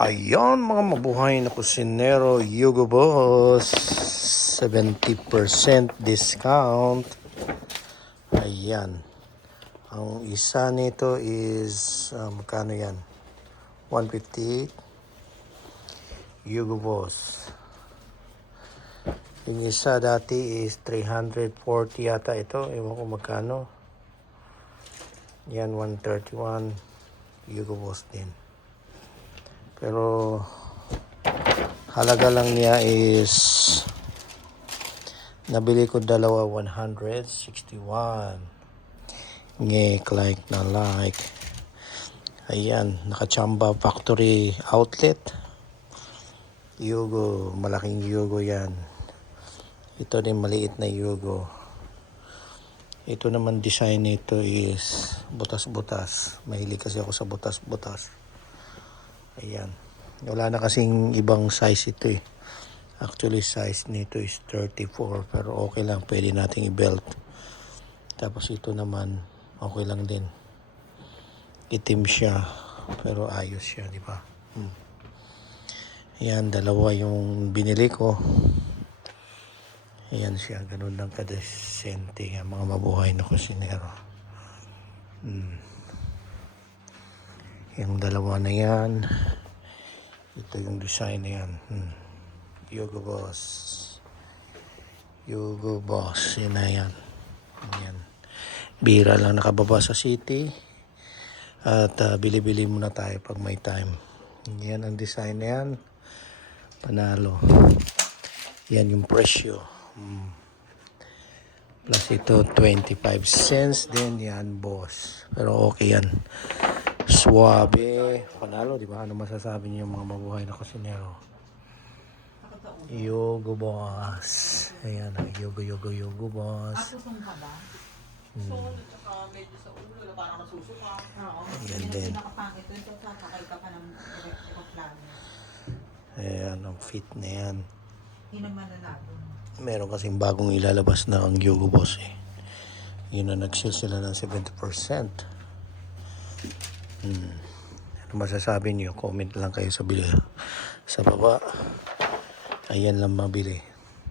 Ayan mga mabuhay na kusinero, Yugo Boss, 70% discount. Ayan. Ang isa nito is, magkano yan? 158. Yugo Boss. Yung isa dati is 340 yata ito. Ewan ko magkano. Yan, 131. Yugo Boss din. Pero halaga lang niya is nabili ko dalawa 161. Ngek like na like. Ayan, nakachamba factory outlet. Yugo, malaking Yugo yan. Ito din maliit na Yugo. Ito naman design nito is butas-butas. Mahilig kasi ako sa butas-butas. Ayan. Wala na kasing ibang size ito eh. Actually, size nito is 34. Pero okay lang. Pwede nating i-belt. Tapos ito naman, okay lang din. Itim siya. Pero ayos siya, di ba? Ayan, dalawa yung binili ko. Ayan siya. Ganun lang kadesente. Mga mabuhay na kusinero. Yung dalawa na yan. Ito yung design na yan. Yugo Boss. Yugo Boss. Yun na yan. Yan. Bira lang nakababa sa city. At bili-bili muna tayo pag may time. Yan ang design na yan. Panalo. Yan yung presyo. Plus ito 25 cents din yan, boss. Pero okay yan. Suwabe. Panalo, di ba? Ano masasabi niyo mga mabuhay na kusinero? Yugo Boss. Ayan, Yugo Boss. Ayan din. Ayan, ang fit na yan. Meron kasing bagong ilalabas na ang Yugo Boss eh. Yun na nag-sale sila ng 70%. Ano masasabi niyo? Comment lang kayo sa sa baba. Ayan lang mabili.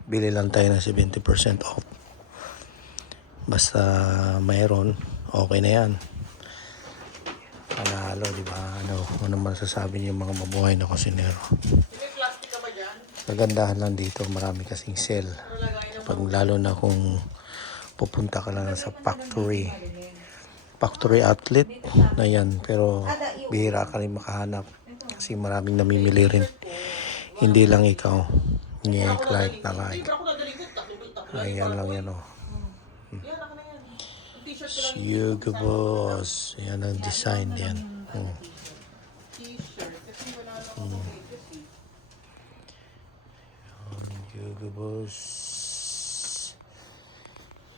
Bili lang tayo ng 70% off. Basta mayroon, okay na yan. Panalo, di ba? Ano masasabi niyo mga mabuhay na kusinero? Kagandahan lang dito, marami kasing sale. Lalo na kung pupunta ka lang sa factory outlet na yan, pero bihira ka rin makahanap kasi maraming namimili rin, hindi lang ikaw. Ngek like na like. Ayan lang yan Yugo Boss. Yan ang design yan. Yugo Boss.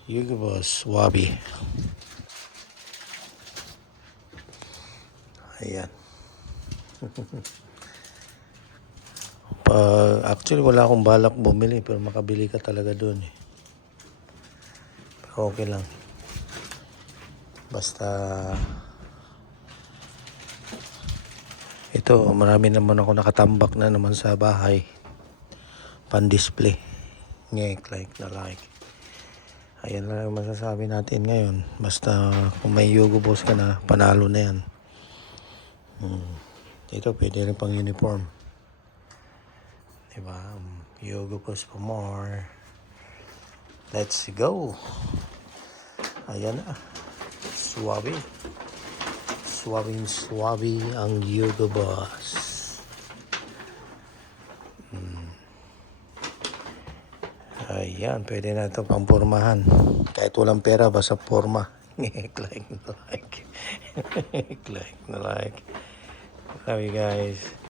Yugo Boss Wabi. Ayan. Actually wala akong balak bumili, pero makabili ka talaga doon eh. Pero okay lang. Basta ito, marami naman ako nakatambak na naman sa bahay. Pan-display. Ngek like na like. Ayan lang ang masasabi natin ngayon. Basta kung may Yugo Boss ka na, panalo na yan. Ito pwede rin pang uniform, diba? Yugo Boss for more. Let's go. Ayan na. Suwabe ang Yugo Boss. Ayan, pwede na ito pang pormahan. Kahit walang pera, basta porma. Like na like. Like na like. Love you guys.